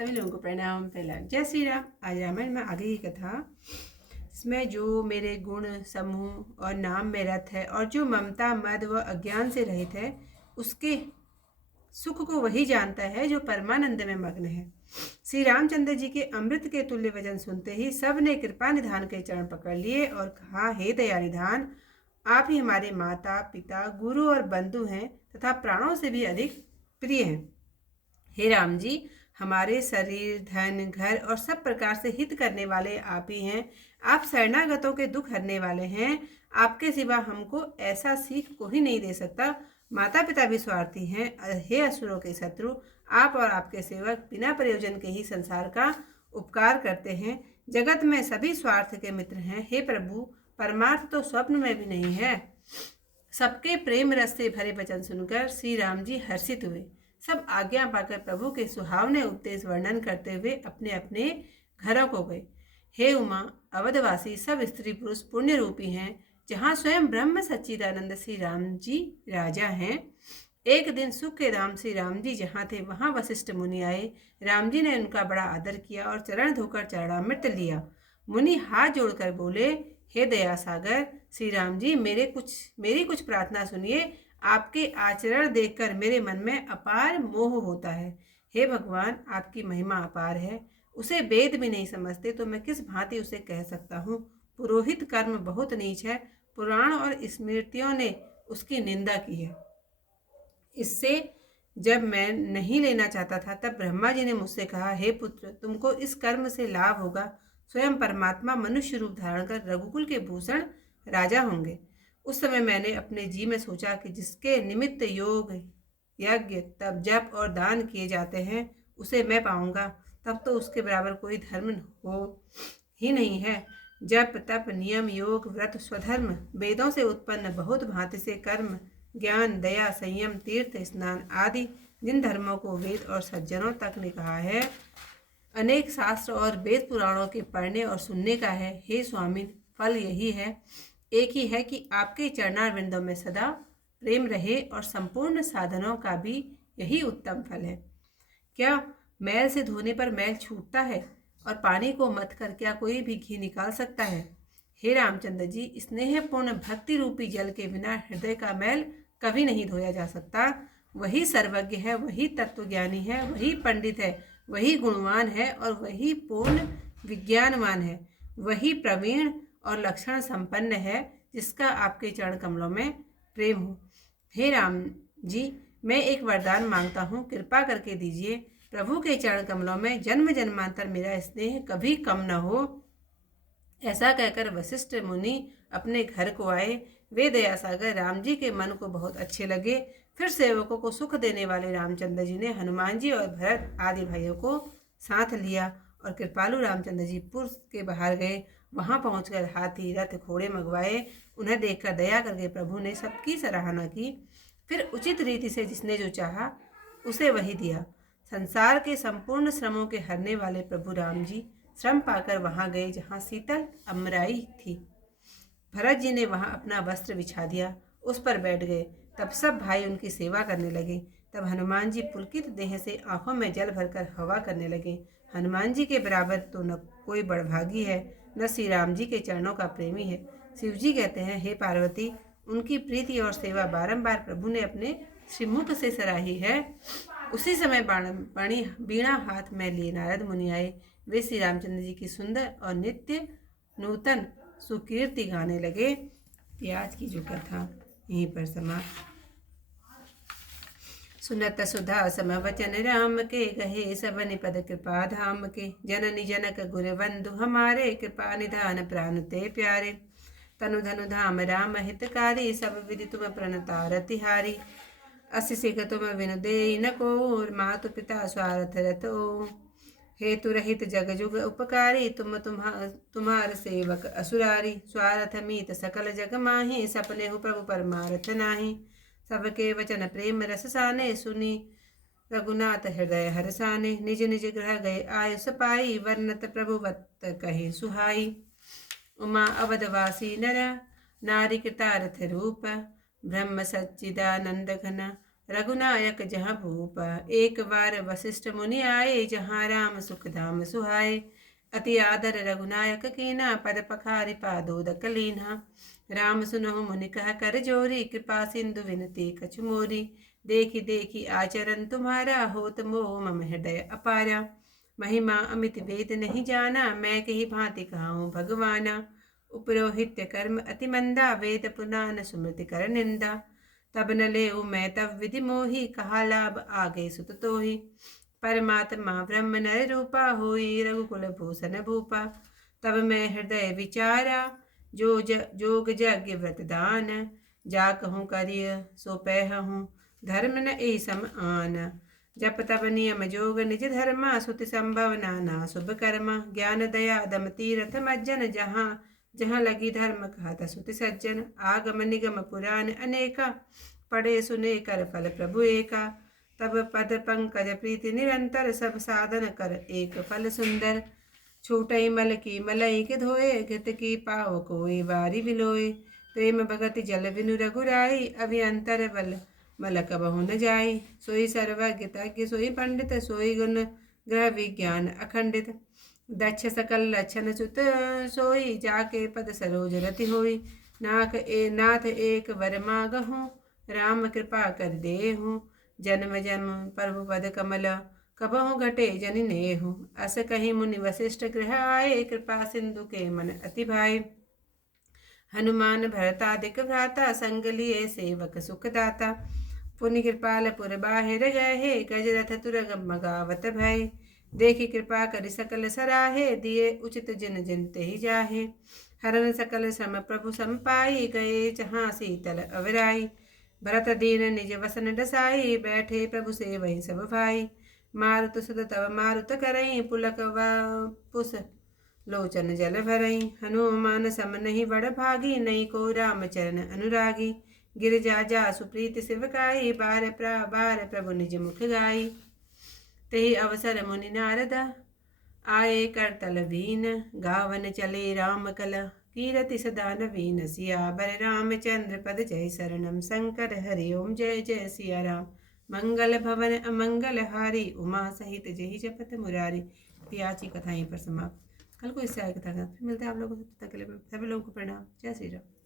सभी लोगों को प्रणाम। पहला जय श्री राम। आज रामायण में आगे की कथा, इसमें जो मेरे गुण समूह और नाम में रत है और जो ममता मद व अज्ञान से रहित है, उसके सुख को वही जानता है जो परमानंद में मग्न है। श्री रामचंद्र जी के अमृत के तुल्य वचन सुनते ही सब ने कृपा निधान के चरण पकड़ लिए और कहा, हे दयानिधान, आप ही हमारे माता पिता गुरु और बंधु हैं तथा प्राणों से भी अधिक प्रिय हैं। हे राम जी, हमारे शरीर धन घर और सब प्रकार से हित करने वाले आप ही हैं। आप शरणागतों के दुख हरने वाले हैं। आपके सिवा हमको ऐसा सीख कोई नहीं दे सकता। माता पिता भी स्वार्थी हैं। हे असुरों के शत्रु, आप और आपके सेवक बिना प्रयोजन के ही संसार का उपकार करते हैं। जगत में सभी स्वार्थ के मित्र हैं। हे प्रभु, परमार्थ तो स्वप्न में भी नहीं है। सबके प्रेम रस से भरे वचन सुनकर श्री राम जी हर्षित हुए। सब आज्ञा पाकर प्रभु के सुहावने उपदेश वर्णन करते हुए अपने अपने घरों को गए। हे उमा, अवधवासी सब स्त्री पुरुष पुण्य रूपी हैं, जहाँ स्वयं ब्रह्म सच्चिदानंद श्री राम जी राजा हैं। एक दिन सुख के धाम श्री राम जी जहाँ थे वहाँ वशिष्ठ मुनि आए। राम जी ने उनका बड़ा आदर किया और चरण धोकर चरणामृत लिया। मुनि हाथ जोड़कर बोले, हे दया सागर श्री राम जी, मेरी कुछ प्रार्थना सुनिए। आपके आचरण देखकर मेरे मन में अपार मोह होता है। हे भगवान, आपकी महिमा अपार है, उसे वेद भी नहीं समझते तो मैं किस भांति उसे कह सकता हूँ। पुरोहित कर्म बहुत नीच है। पुराण और स्मृतियों ने उसकी निंदा की है। इससे जब मैं नहीं लेना चाहता था तब ब्रह्मा जी ने मुझसे कहा, हे पुत्र, तुमको इस कर्म से लाभ होगा। स्वयं परमात्मा मनुष्य रूप धारण कर रघुकुल के भूषण राजा होंगे। उस समय मैंने अपने जी में सोचा कि जिसके निमित्त योग यज्ञ तप जप और दान किए जाते हैं उसे मैं पाऊंगा, तब तो उसके बराबर कोई धर्म हो ही नहीं है। जप तप नियम योग व्रत स्वधर्म वेदों से उत्पन्न बहुत भांति से कर्म ज्ञान दया संयम तीर्थ स्नान आदि जिन धर्मों को वेद और सज्जनों तक ने कहा है, अनेक शास्त्र और वेद पुराणों के पढ़ने और सुनने का है। हे स्वामी, फल यही है, एक ही है कि आपके चरणारविंदों में सदा प्रेम रहे और संपूर्ण साधनों का भी यही उत्तम फल है। क्या मैल से धोने पर मैल छूटता है और पानी को मथ कर क्या कोई भी घी निकाल सकता है? हे रामचंद्र जी, स्नेहपूर्ण भक्ति रूपी जल के बिना हृदय का मैल कभी नहीं धोया जा सकता। वही सर्वज्ञ है, वही तत्वज्ञानी है, वही पंडित है, वही गुणवान है और वही पूर्ण विज्ञानवान है, वही प्रवीण और लक्षण संपन्न है, जिसका आपके चरण कमलों में प्रेम हो। हे राम जी, मैं एक वरदान मांगता हूँ, कृपा करके दीजिए। प्रभु के चरण कमलों में जन्म जन्मांतर मेरा स्नेह कभी कम न हो। ऐसा कहकर वशिष्ठ मुनि अपने घर को आए। वे दया सागर राम जी के मन को बहुत अच्छे लगे। फिर सेवकों को सुख देने वाले रामचंद्र जी ने हनुमान जी और भरत आदि भाइयों को साथ लिया और कृपालु रामचंद्र जी पुर के बाहर गए। वहां पहुंचकर हाथी रथ घोड़े मंगवाए। उन्हें देखकर दया करके प्रभु ने सबकी सराहना की। फिर उचित रीति से जिसने जो चाहा उसे वही दिया। संसार के संपूर्ण श्रमों के हरने वाले प्रभु राम जी श्रम पाकर वहां गए जहां शीतल अमराई थी। भरत जी ने वहां अपना वस्त्र बिछा दिया, उस पर बैठ गए। तब सब भाई उनकी सेवा करने लगे। तब हनुमान जी पुलकित देह से आंखों में जल भरकर हवा करने लगे। हनुमान जी के बराबर तो न कोई बड़भागी है, न श्री राम जी के चरणों का प्रेमी है। शिव जी कहते हैं, हे पार्वती, उनकी प्रीति और सेवा बारंबार प्रभु ने अपने श्रीमुख से सराही है। उसी समय बीणा हाथ में लिए नारद मुनि आए। वे श्री रामचंद्र जी की सुंदर और नित्य नूतन सुकीर्ति गाने लगे। आज की जो कथा यहीं पर समाप्त। सुनत सुधा सम वचन राम के, गहे सब निपद कृपा धाम के। जननी जनक गुर बंधु हमारे, कृपा निधान प्राण ते प्यारे। तनु धनु धाम राम हितकारी, सब विधि तुम प्रणतार तिहारी। अस सिख तुम विनु देई न को, मातु पिता स्वार्थ रतो। हेतु रहित जग जुग उपकारी, तुम्हार सेवक असुरारी। स्वार्थ मीत सकल जग माही, सपने हो प्रभु परमार्थ नाही। सबके वचन प्रेम रस साने, सुनी रघुनाथ हृदय हरसाने। निज निज ग्रह गए आयुष पाई, वर्णत प्रभुवत कहे सुहाई। उमा अवधवासी नर नारी कृतार्थ रूप, ब्रह्म सच्चिदानंद घन रघुनायक जहाँ भूप। एक बार वशिष्ठ मुनि आए, जहाँ राम सुख धाम सुहाए। अति आदर रघुनायक कीना, पद पखारि पादोदक लीन्हा। राम सुनहु मुनि कह कर जोरी, कृपा सिंधु विनती कछु मोरी। देखी देखी आचरण तुम्हारा, होत मोह मम हृदय अपारा। महिमा अमित वेद नहीं जाना, मैं कही भांति कहूँ भगवाना। उपरोहित्य कर्म अति मंदा, वेद पुराण सुमृति कर निंदा। तब न लेऊ मैं तब विधि मोही, कहा लाभ आगे सुत तोहि। परमात्मा ब्रह्म नर रूपा, होई रघुकुल भूषण भूपा। तब मैं हृदय विचारा, जोग यज्ञ व्रत दान। जा कहूँ करिय सो पैहूँ, धर्म न ए सम आन। जप तब नियम जोग निज धर्मा, सुति संभव नाना शुभ कर्मा। ज्ञान दया दम तीरथ मज्जन, जहाँ जहाँ लगी धर्म कहत सुति सज्जन। आगम निगम पुराण अनेका, पढ़े सुने कर फल प्रभु एका। तब पद पंकज प्रीति निरंतर, सब साधन कर एक फल सुंदर। छूटई मल की मलई के धोए, घृत की पाव कोई बारी बिलोए। प्रेम भगति जल बिनु रघुराई, अभियंतर बल मल कबहु न जाई। सोई सर्वज्ञ तज्ञ सोई पंडित, सोई गुण ग्रह विज्ञान अखंडित। दक्ष सकल लक्षण सुत सोई, जाके पद सरोज रति होई। नाथ एक वर मागहूँ, राम कृपा कर देहूँ। जन्म जन्म प्रभु पद कमल, कबहु घटे जनि नेहु। अस कहीं मुनि वशिष्ठ गृह आए, कृपा सिंधु के मन अति भाई। हनुमान भरतादिक भ्राता, संग लिए सेवक सुखदाता। पुनि कृपाल पुर बाहिर गए, गज रथ तुरग मगावत भय। देखी कृपा करि सकल सराहे, दिए उचित जिन जिन तेहि जाहे। हरन सकल श्रम प्रभु संपाई, गए जहाँ शीतल अवराई। भरत दीन निज वसन डसाई, बैठे प्रभु से वही सब भाई। मारुत सुत तब मारुत करई, पुलक पुस लोचन जल भरई। हनुमान सम नहीं बड़ भागी, नहीं को राम चरण अनुरागी। गिरजा जा सुप्रीत शिवकाई, बार प्रभु निज मुख गाई। तेहि अवसर मुनि नारद, आए करतल बीन। गावन चले राम कला, कीरति सदा नवीन। सियावर रामचंद्र पद जय शरणम, शंकर हरि ओम जय जय सिया राम। मंगल भवन अमंगल हारी, उमा सहित जय जपत मुरारी। आज की कथा यहीं पर समाप्त। कल को इससे आगे कथा फिर मिलते हैं आप लोगों से। तब तक के लिए सभी लोगों को प्रणाम। जय श्री राम।